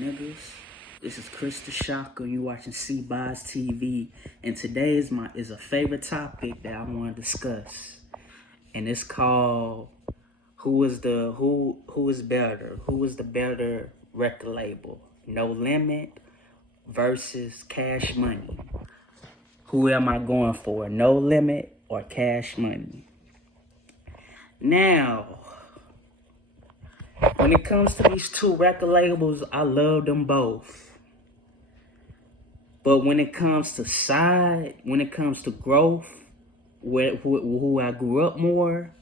niggas? This is Chris the Shocker. You watching C-Boz TV, and today is a favorite topic that I want to discuss, and it's called who is better? Who is the better record label? No Limit versus Cash Money. Who am I going for? No Limit or Cash Money? Now, when it comes to these two record labels, I love them both. But when it comes to growth, who I grew up more,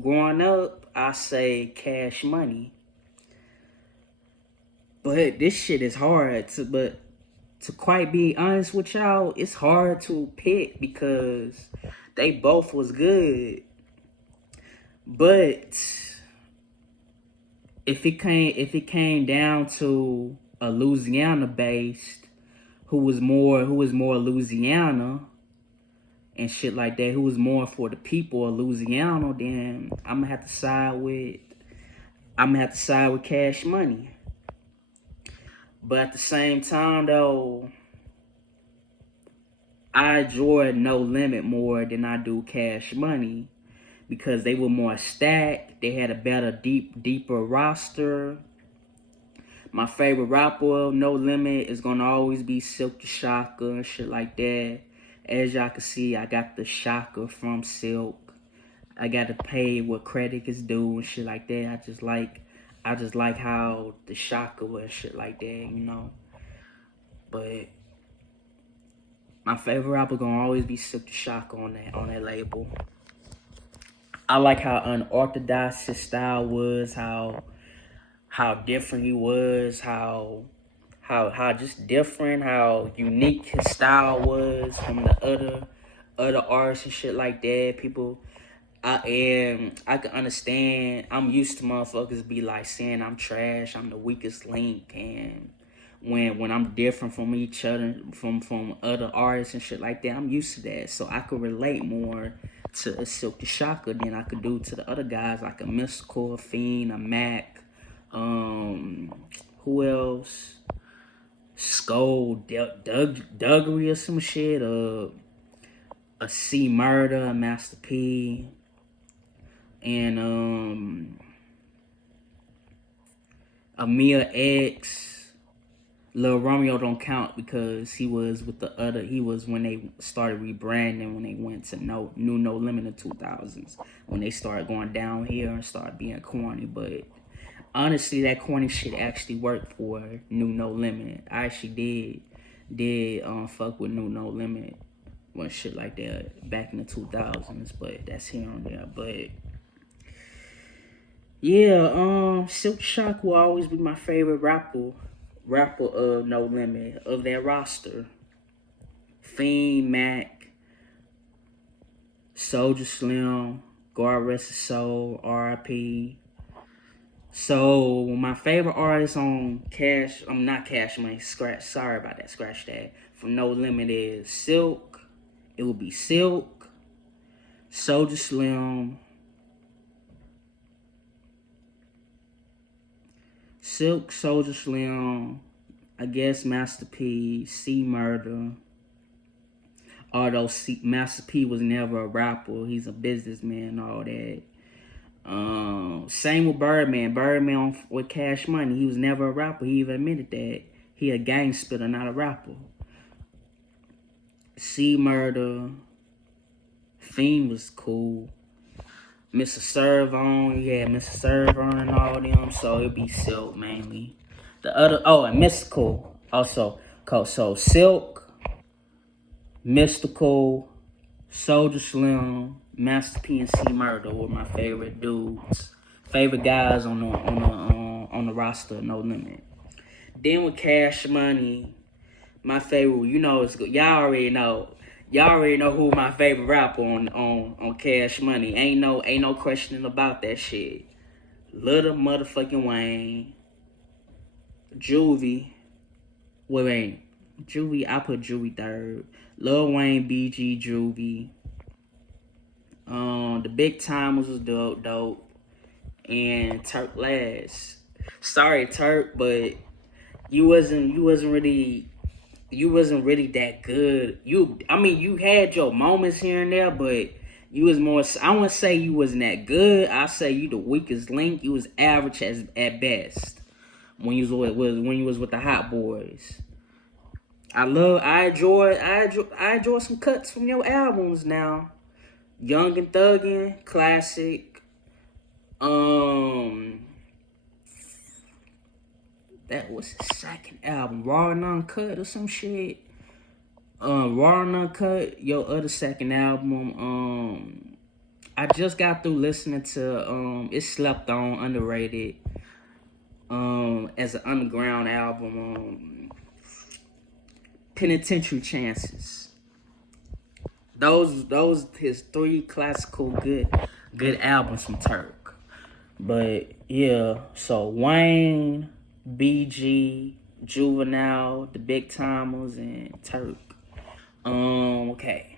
growing up, I say Cash Money. But this shit is hard to quite be honest with y'all, it's hard to pick because they both was good. But if it came down to a Louisiana based who was more Louisiana and shit like that, who was more for the people of Louisiana, then I'm gonna have to side with Cash Money. But at the same time though, I enjoy No Limit more than I do Cash Money because they were more stacked. They had a better, deeper roster. My favorite rapper of No Limit is gonna always be Silk the Shocker and shit like that. As y'all can see, I got the Shocker from Silk. I gotta pay what credit is due and shit like that. I just like how the Shocker was shit like that, you know. But my favorite rapper gonna always be Silk the Shocker on that label. I like how unorthodox his style was, how different he was, how just different, how unique his style was from the other artists and shit like that. I can understand. I'm used to motherfuckers be like saying I'm trash, I'm the weakest link, and when I'm different from each other, from other artists and shit like that, I'm used to that. So I could relate more to a Silk the Shocker than I could do to the other guys like a Mystical, a Fiend, a Mac. Who else? Skull, Duggery or some shit. A C Murder, a Master P, and a Mia X. Lil Romeo don't count because he was with the other. He was when they started rebranding, when they went to No Limit in the 2000s, when they started going down here and started being corny. But honestly, that corny shit actually worked for New No Limit. I actually did fuck with New No Limit when shit like that back in the 2000s, but that's here and there. But yeah, Silk Shock will always be my favorite rapper of No Limit, of that roster. Fiend, Mac, Soulja Slim, God rest his soul, R.I.P. So my favorite artist on not Cash Money, sorry about that, scratch that. From No Limit is Silk. It will be Silk, Soulja Slim, Soulja Slim, I guess Master P, C Murder. Although Master P was never a rapper, he's a businessman and all that. Same with Birdman. With Cash Money, he was never a rapper. He even admitted that. He a gang spitter, not a rapper. C Murder, Fiend was cool. Mr. Serv-On, yeah, Mr. Serv-On and all them. So it'd be Silk mainly. The other, and Mystical also. So Silk, Mystical, Soulja Slim, Master P, and C Murder were my favorite dudes, favorite guys on the roster of No Limit. Then with Cash Money, my favorite, is good. Y'all already know who my favorite rapper on Cash Money. Ain't no questioning about that shit. Little motherfucking Wayne, Juvie. Juvie, I put Juvie third. Lil Wayne, BG, Juvie. The Big Timers was dope. And Turk last. Sorry, Turk, but you wasn't really that good. You had your moments here and there, but you was more. I wouldn't say you wasn't that good. I say you the weakest link. You was average at best when you was with the Hot Boys. I enjoy some cuts from your albums now. Young and Thuggin', classic. Um, that was his second album, Raw and Uncut or some shit. Raw and Uncut, your other second album. I just got through listening to It's Slept On, underrated. As an underground album. Penitentiary Chances. Those his three classical good albums from Turk. But yeah, so Wayne, BG, Juvenile, the Big Timers, and Turk. Okay.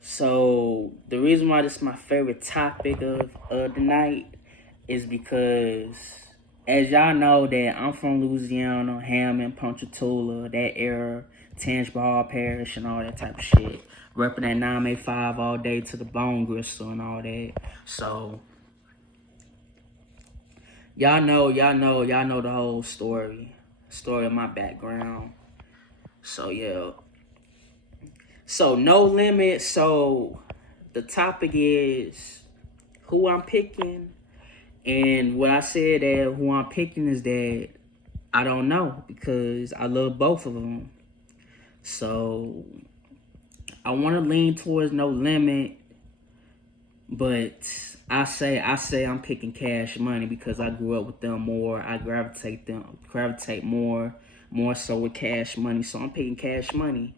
So the reason why this is my favorite topic of the night is because, as y'all know, that I'm from Louisiana, Hammond, Ponchatoula, that era, Tangible Hall Parish, and all that type of shit. Repping that 985 all day to the bone gristle and all that. So y'all know the whole story of my background. So yeah. So No Limit. So the topic is who I'm picking, and what I said that who I'm picking is that I don't know, because I love both of them. So I want to lean towards No Limit, but I say I'm picking Cash Money because I grew up with them more. I gravitate more so with Cash Money. So I'm picking Cash Money.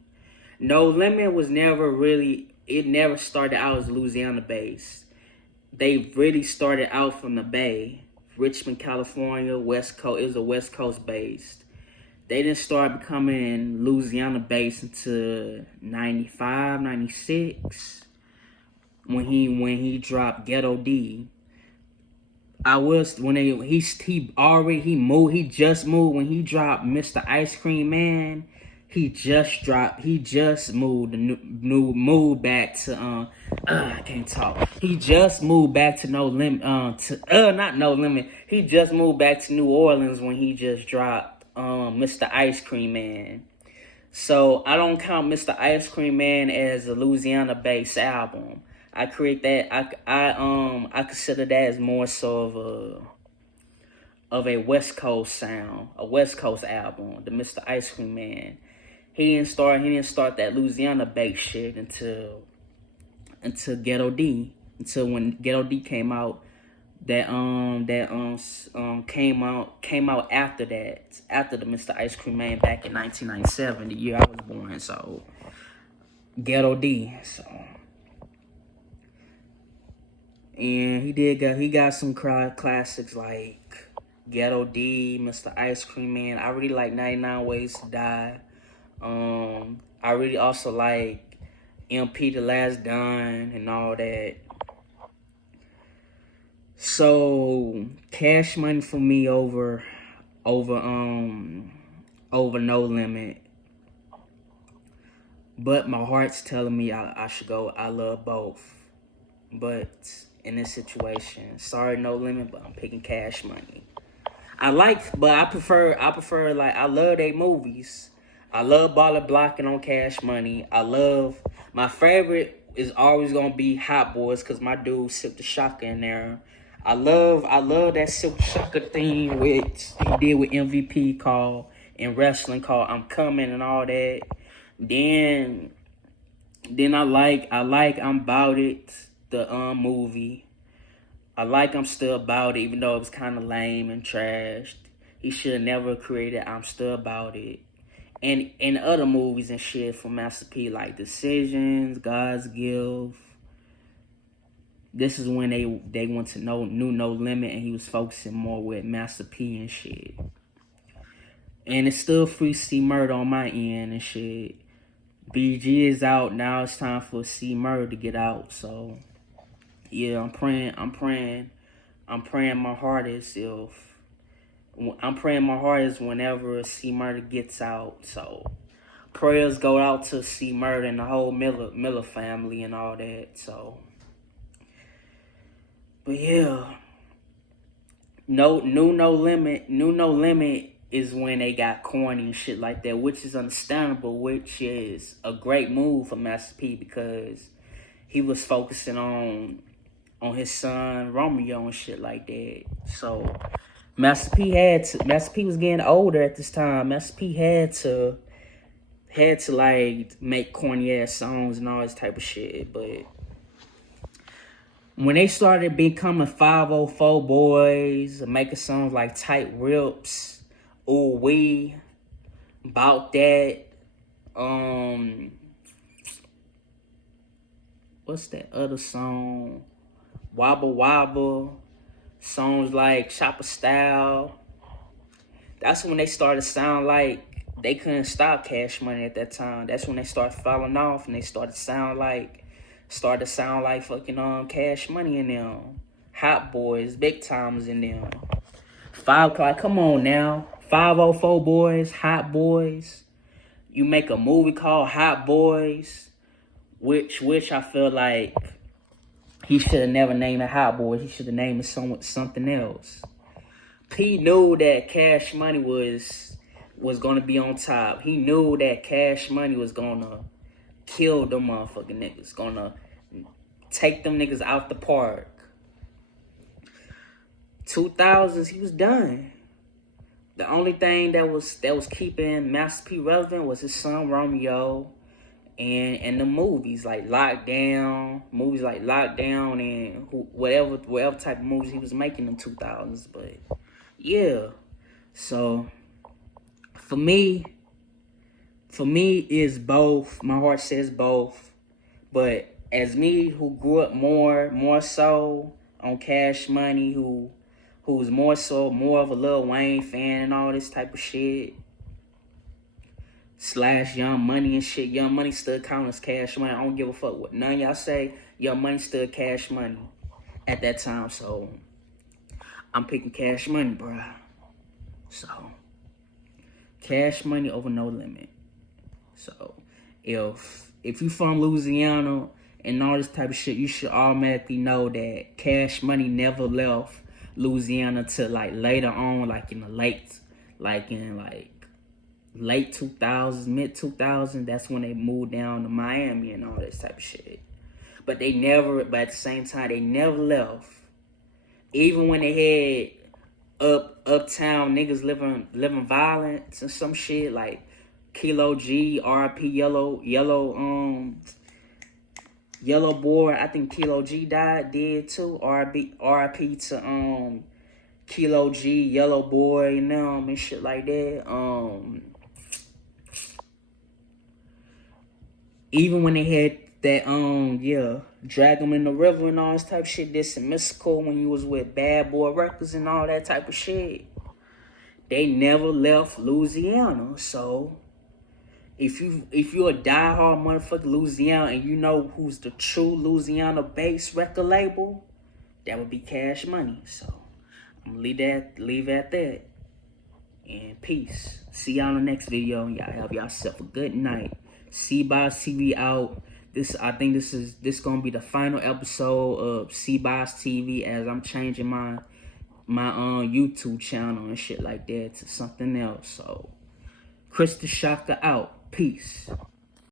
No Limit was it never started out as Louisiana based. They really started out from the Bay, Richmond, California, West Coast. It was a West Coast based. They didn't start becoming Louisiana based until 95, 96 when he dropped Ghetto D. He just moved when he dropped Mr. Ice Cream Man. He just moved back to I can't talk. He just moved back to No Limit not No Limit. He just moved back to New Orleans when he just dropped Mr. Ice Cream Man. So I don't count Mr. Ice Cream Man as a Louisiana based album. I consider that as more so of a West Coast sound, a West Coast album, the Mr. Ice Cream Man. He didn't start that Louisiana based shit until Ghetto D. Until when Ghetto D came out, came out after that, after the Mr. Ice Cream Man back in 1997, the year I was born. So Ghetto D. So, and he got some classics like Ghetto D, Mr. Ice Cream Man. I really like 99 Ways to Die. I really also like MP The Last Don and all that. So Cash Money for me over No Limit. But my heart's telling me I should go. I love both. But in this situation, sorry No Limit, but I'm picking Cash Money. I prefer like, I love their movies. I love Baller Blocking on Cash Money. My favorite is always gonna be Hot Boys because my dude Silk the Shocker in there. I love that Silk Shocker thing which he did with MVP in wrestling called I'm Coming and all that. Then I like I'm About It, the movie. I like I'm Still About It, even though it was kind of lame and trashed. He should have never created I'm Still About It. And in other movies and shit from Master P, like Decisions, God's Gift. This is when they went to No Limit, and he was focusing more with Master P and shit. And it's still Free C Murder on my end and shit. BG is out now. It's time for C Murder to get out. So yeah, I'm praying my hardest I'm praying my hardest whenever C Murder gets out. So prayers go out to C Murder and the whole Miller family and all that. So, but yeah, No Limit is when they got corny and shit like that, which is understandable, which is a great move for Master P because he was focusing on his son Romeo and shit like that. So Master P was getting older at this time. Master P had to like make corny ass songs and all this type of shit. But when they started becoming 504 boys, making songs like Tight Rips, Ooh Wee, Bout That, what's that other song? Wobble Wobble, songs like Chopper Style. That's when they started to sound like they couldn't stop Cash Money at that time. That's when they started falling off and they started to sound like fucking Cash Money in them. Hot Boys, Big Timers in them. 5 o'clock, come on now. 504 Boys, Hot Boys. You make a movie called Hot Boys, which I feel like he should have never named it Hot Boys. He should have named it something else. P knew that Cash Money was gonna be on top. He knew that Cash Money was gonna kill them motherfucking niggas. Gonna take them niggas out the park. 2000s, he was done. The only thing that was keeping Master P relevant was his son Romeo and the movies like Lockdown, and whatever type of movies he was making in the 2000s. But yeah, so for me is both. My heart says both, but as me who grew up more so on Cash Money, who's more of a Lil Wayne fan and all this type of shit, / Young Money and shit. Young Money still counts as Cash Money. I don't give a fuck what none of y'all say. Young Money still Cash Money at that time, so I'm picking Cash Money, bruh. So Cash Money over No Limit. So if you from Louisiana and all this type of shit, you should automatically know that Cash Money never left Louisiana till like later on, like in late 2000s, mid 2000s. That's when they moved down to Miami and all this type of shit. But at the same time, they never left. Even when they had uptown niggas living violence and some shit like Kilo G, RP Yellow Boy. I think Kilo G did too. RP to Kilo G, Yellow Boy, and shit like that. Even when they had that Drag 'em in the River and all this type of shit, this and Mystical when you was with Bad Boy Records and all that type of shit, they never left Louisiana. So if you a diehard motherfucker Louisiana and you know who's the true Louisiana based record label, that would be Cash Money. So I'm gonna leave it at that. And peace. See y'all in the next video. Y'all have yourself a good night. C-Boss TV out. I think this gonna be the final episode of C-Boss TV as I'm changing my YouTube channel and shit like that to something else. So Chris the Shocker out. Peace.